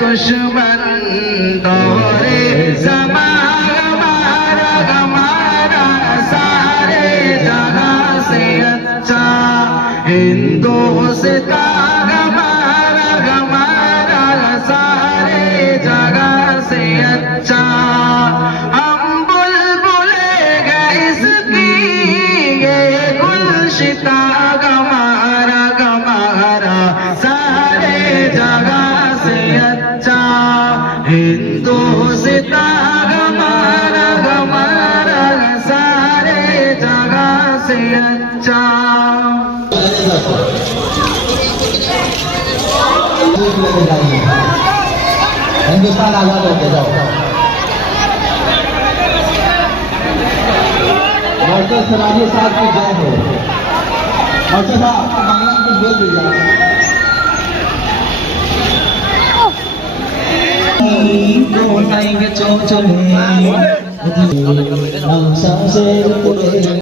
दुश्मन दौरे ज़मा हमारा सारे जहां से अच्छा हिंदुस्तान हमारा सारे जगह से अच्छा हम बुलबुले गए इसकी ये गुलशिता हमारा सारे जगह से अच्छा हिंदुस्तान हमारा सारे जगह से अच्छा। हिंदुस्तान आजाद होके जाओ। डॉक्टर सराजी साहब की जय हो। डॉक्टर साहब बांग्ला में कुछ बोल दीजिए। चले